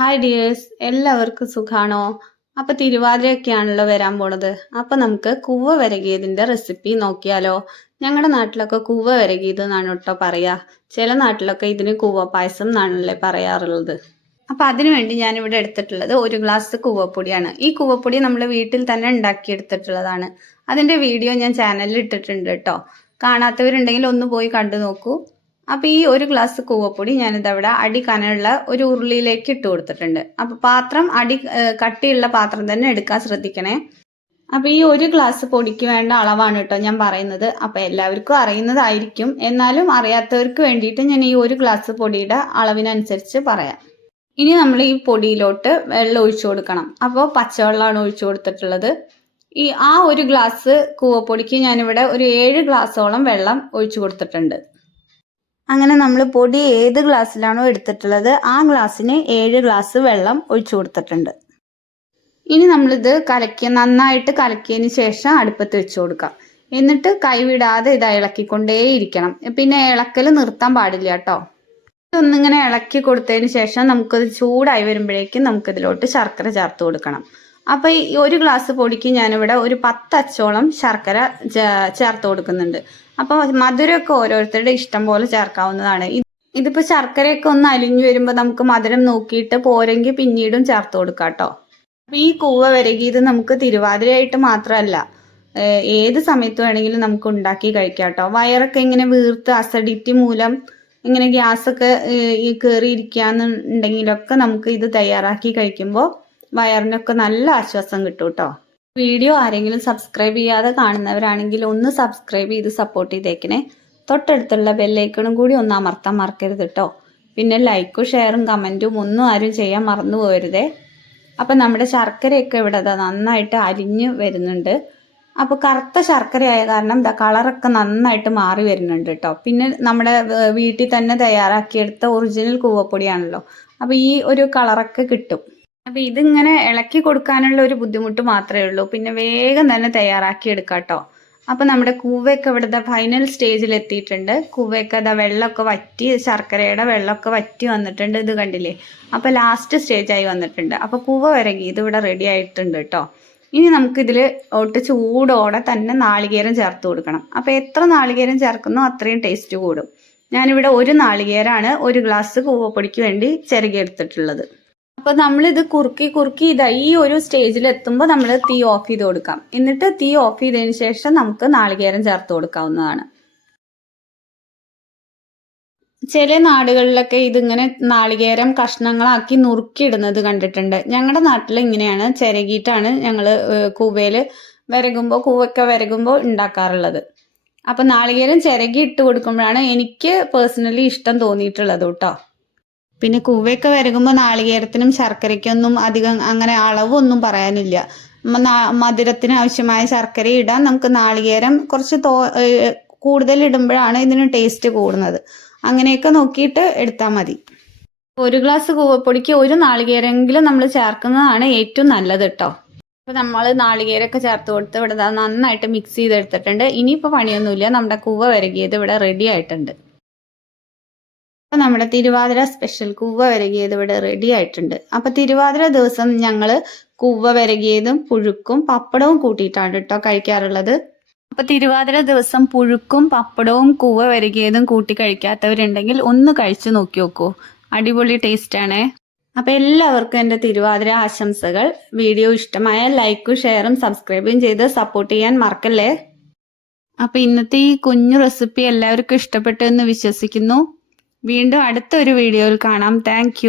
Hi dears, എല്ലാവർക്കും സുഖാണോ? അപ്പൊ തിരുവാതിരയൊക്കെയാണല്ലോ വരാൻ പോണത്. അപ്പൊ നമുക്ക് കൂവ വരകിയതിന്റെ റെസിപ്പി നോക്കിയാലോ? ഞങ്ങളുടെ നാട്ടിലൊക്കെ കൂവ വരകിയത് എന്നാണ് കേട്ടോ പറയാ. ചില നാട്ടിലൊക്കെ ഇതിന് കൂവ പായസം എന്നാണല്ലേ പറയാറുള്ളത്. അപ്പൊ അതിനുവേണ്ടി ഞാൻ ഇവിടെ എടുത്തിട്ടുള്ളത് 1 ഗ്ലാസ് കൂവപ്പൊടിയാണ്. ഈ കൂവപ്പൊടി നമ്മൾ വീട്ടിൽ തന്നെ ഉണ്ടാക്കിയെടുത്തിട്ടുള്ളതാണ്. അതിന്റെ വീഡിയോ ഞാൻ ചാനലിൽ ഇട്ടിട്ടുണ്ട് കേട്ടോ. കാണാത്തവരുണ്ടെങ്കിൽ ഒന്ന് പോയി കണ്ടു നോക്കൂ. അപ്പൊ ഈ 1 ഗ്ലാസ് കൂവപ്പൊടി ഞാനിതവിടെ അടി കനമുള്ള ഒരു ഉരുളിയിലേക്ക് ഇട്ട് കൊടുത്തിട്ടുണ്ട്. അപ്പൊ പാത്രം കട്ടിയുള്ള പാത്രം തന്നെ എടുക്കാൻ ശ്രദ്ധിക്കണേ. അപ്പൊ ഈ 1 ഗ്ലാസ് പൊടിക്ക് വേണ്ട അളവാണ് കേട്ടോ ഞാൻ പറയുന്നത്. അപ്പൊ എല്ലാവർക്കും അറിയുന്നതായിരിക്കും, എന്നാലും അറിയാത്തവർക്ക് വേണ്ടിയിട്ട് ഞാൻ ഈ 1 ഗ്ലാസ് പൊടിയുടെ അളവിനനുസരിച്ച് പറയാം. ഇനി നമ്മൾ ഈ പൊടിയിലോട്ട് വെള്ളം ഒഴിച്ചു കൊടുക്കണം. അപ്പോൾ പച്ചവെള്ളമാണ് ഒഴിച്ചു കൊടുത്തിട്ടുള്ളത്. ആ 1 ഗ്ലാസ് കൂവപ്പൊടിക്ക് ഞാനിവിടെ ഒരു 7 ഗ്ലാസോളം വെള്ളം ഒഴിച്ചു കൊടുത്തിട്ടുണ്ട്. അങ്ങനെ നമ്മൾ പൊടി ഏത് ഗ്ലാസ്സിലാണോ എടുത്തിട്ടുള്ളത് ആ ഗ്ലാസ്സിന് 7 ഗ്ലാസ് വെള്ളം ഒഴിച്ചു കൊടുത്തിട്ടുണ്ട്. ഇനി നമ്മളിത് നന്നായിട്ട് കലക്കിയതിന് ശേഷം അടുപ്പത്ത് വെച്ച് കൊടുക്കാം. എന്നിട്ട് കൈവിടാതെ ഇത് ഇളക്കിക്കൊണ്ടേയിരിക്കണം. പിന്നെ ഇളക്കൽ നിർത്താൻ പാടില്ല കേട്ടോ. ഒന്നിങ്ങനെ ഇളക്കി കൊടുത്തതിന് ശേഷം നമുക്കത് ചൂടായി വരുമ്പോഴേക്കും നമുക്കിതിലോട്ട് ശർക്കര ചേർത്ത് കൊടുക്കണം. അപ്പൊ ഈ 1 ഗ്ലാസ് പൊടിക്ക് ഞാനിവിടെ ഒരു 10 അച്ചോളം ശർക്കര ചേർത്ത് കൊടുക്കുന്നുണ്ട്. അപ്പൊ മധുരമൊക്കെ ഓരോരുത്തരുടെ ഇഷ്ടം പോലെ ചേർക്കാവുന്നതാണ്. ഇതിപ്പോ ശർക്കരയൊക്കെ ഒന്ന് അലിഞ്ഞു വരുമ്പോൾ നമുക്ക് മധുരം നോക്കിയിട്ട് പോരെങ്കിൽ പിന്നീടും ചേർത്ത് കൊടുക്കാം കേട്ടോ. അപ്പൊ ഈ കൂവ വരകിയത് നമുക്ക് തിരുവാതിരയായിട്ട് മാത്രമല്ല ഏത് സമയത്ത് വേണമെങ്കിലും നമുക്ക് ഉണ്ടാക്കി കഴിക്കാം കേട്ടോ. വയറൊക്കെ ഇങ്ങനെ വീർത്ത് അസിഡിറ്റി മൂലം ഇങ്ങനെ ഗ്യാസൊക്കെ കയറിയിരിക്കുകയെന്നുണ്ടെങ്കിലൊക്കെ നമുക്ക് ഇത് തയ്യാറാക്കി കഴിക്കുമ്പോൾ വയറിനൊക്കെ നല്ല ആശ്വാസം കിട്ടും കേട്ടോ. വീഡിയോ ആരെങ്കിലും സബ്സ്ക്രൈബ് ചെയ്യാതെ കാണുന്നവരാണെങ്കിൽ ഒന്ന് സബ്സ്ക്രൈബ് ചെയ്ത് സപ്പോർട്ട് ചെയ്തേക്കണേ. തൊട്ടടുത്തുള്ള ബെല്ലൈക്കണും കൂടി ഒന്ന് അമർത്താൻ മറക്കരുത് കേട്ടോ. പിന്നെ ലൈക്കും ഷെയറും കമൻറ്റും ഒന്നും ആരും ചെയ്യാൻ മറന്നു പോകരുതേ. അപ്പം നമ്മുടെ ശർക്കരയൊക്കെ ഇവിടെ നന്നായിട്ട് അരിഞ്ഞ് വരുന്നുണ്ട്. അപ്പോൾ കറുത്ത ശർക്കരയായ കാരണം കളറൊക്കെ നന്നായിട്ട് മാറി വരുന്നുണ്ട് കേട്ടോ. പിന്നെ നമ്മുടെ വീട്ടിൽ തന്നെ തയ്യാറാക്കിയെടുത്ത ഒറിജിനൽ കൂവപ്പൊടിയാണല്ലോ, അപ്പോൾ ഈ ഒരു കളറൊക്കെ കിട്ടും. അപ്പോൾ ഇതിങ്ങനെ ഇളക്കി കൊടുക്കാനുള്ള ഒരു ബുദ്ധിമുട്ട് മാത്രമേ ഉള്ളൂ. പിന്നെ വേഗം തന്നെ തയ്യാറാക്കി എടുക്കാം കേട്ടോ. അപ്പോൾ നമ്മുടെ കൂവയൊക്കെ ഇവിടുത്തെ ഫൈനൽ സ്റ്റേജിൽ എത്തിയിട്ടുണ്ട്. കൂവയൊക്കെ വെള്ളമൊക്കെ വറ്റി, ശർക്കരയുടെ വെള്ളമൊക്കെ വറ്റി വന്നിട്ടുണ്ട്. ഇത് കണ്ടില്ലേ? അപ്പോൾ ലാസ്റ്റ് സ്റ്റേജായി വന്നിട്ടുണ്ട്. അപ്പോൾ കൂവ വരകി ഇതിവിടെ റെഡി ആയിട്ടുണ്ട് കേട്ടോ. ഇനി നമുക്കിതിൽ ചൂടോടെ തന്നെ നാളികേരം ചേർത്ത് കൊടുക്കണം. അപ്പോൾ എത്ര നാളികേരം ചേർക്കുന്നോ അത്രയും ടേസ്റ്റ് കൂടും. ഞാനിവിടെ 1 നാളികേരമാണ് 1 ഗ്ലാസ് കൂവപ്പൊടിക്ക് വേണ്ടി ചിരകിയെടുത്തിട്ടുള്ളത്. അപ്പോൾ നമ്മളിത് കുറുക്കി ഈ ഒരു സ്റ്റേജിൽ എത്തുമ്പോൾ നമ്മൾ തീ ഓഫ് ചെയ്ത് കൊടുക്കാം. എന്നിട്ട് തീ ഓഫ് ചെയ്തതിന് ശേഷം നമുക്ക് നാളികേരം ചേർത്ത് കൊടുക്കാവുന്നതാണ്. ചില നാടുകളിലൊക്കെ ഇതിങ്ങനെ നാളികേരം കഷ്ണങ്ങളാക്കി നുറുക്കിയിടുന്നത് കണ്ടിട്ടുണ്ട്. ഞങ്ങളുടെ നാട്ടിൽ ഇങ്ങനെയാണ്, ചിരകിയിട്ടാണ് ഞങ്ങൾ കൂവൊക്കെ വരകുമ്പോൾ ഉണ്ടാക്കാറുള്ളത്. അപ്പം നാളികേരം ചിരകി ഇട്ട് കൊടുക്കുമ്പോഴാണ് എനിക്ക് പേഴ്സണലി ഇഷ്ടം തോന്നിയിട്ടുള്ളത് കേട്ടോ. പിന്നെ കൂവയൊക്കെ വരകുമ്പോൾ നാളികേരത്തിനും ശർക്കരയ്ക്കൊന്നും അധികം അങ്ങനെ അളവൊന്നും പറയാനില്ല. മധുരത്തിന് ആവശ്യമായ ശർക്കര ഇടാൻ, നമുക്ക് നാളികേരം കുറച്ച് കൂടുതൽ ഇടുമ്പോഴാണ് ഇതിന് ടേസ്റ്റ് കൂടുന്നത്. അങ്ങനെയൊക്കെ നോക്കിയിട്ട് എടുത്താൽ മതി. 1 ഗ്ലാസ് കൂവപ്പൊടിക്ക് 1 നാളികേരെങ്കിലും നമ്മൾ ചേർക്കുന്നതാണ് ഏറ്റവും നല്ലത് കേട്ടോ. അപ്പോൾ നമ്മൾ നാളികേരമൊക്കെ ചേർത്ത് കൊടുത്ത് ഇവിടെ നന്നായിട്ട് മിക്സ് ചെയ്തെടുത്തിട്ടുണ്ട്. ഇനിയിപ്പോൾ പണിയൊന്നുമില്ല, നമ്മുടെ കൂവ വരകിയത് ഇവിടെ റെഡി ആയിട്ടുണ്ട്. അപ്പോൾ നമ്മുടെ തിരുവാതിര സ്പെഷ്യൽ കൂവ വരകിയത് ഇവിടെ റെഡി ആയിട്ടുണ്ട്. അപ്പോൾ തിരുവാതിര ദിവസം ഞങ്ങൾ കൂവ വരകിയതും പുഴുക്കും പപ്പടവും കൂട്ടിയിട്ടാണ് കേട്ടോ കഴിക്കാറുള്ളത്. അപ്പോൾ തിരുവാതിര ദിവസം പുഴുക്കും പപ്പടവും കൂവ വരകിയതും കൂട്ടി കഴിക്കാത്തവരുണ്ടെങ്കിൽ ഒന്ന് കഴിച്ചു നോക്കി നോക്കൂ. അടിപൊളി ടേസ്റ്റാണ്. അപ്പോൾ എല്ലാവർക്കും എൻ്റെ തിരുവാതിര ആശംസകൾ. വീഡിയോ ഇഷ്ടമായ ലൈക്കും ഷെയറും സബ്സ്ക്രൈബും ചെയ്ത് സപ്പോർട്ട് ചെയ്യാൻ മറക്കല്ലേ. അപ്പോൾ ഇന്നത്തെ ഈ കുഞ്ഞു റെസിപ്പി എല്ലാവർക്കും ഇഷ്ടപ്പെട്ടു എന്ന് വിശ്വസിക്കുന്നു. വീണ്ടും അടുത്തൊരു വീഡിയോയിൽ കാണാം. താങ്ക്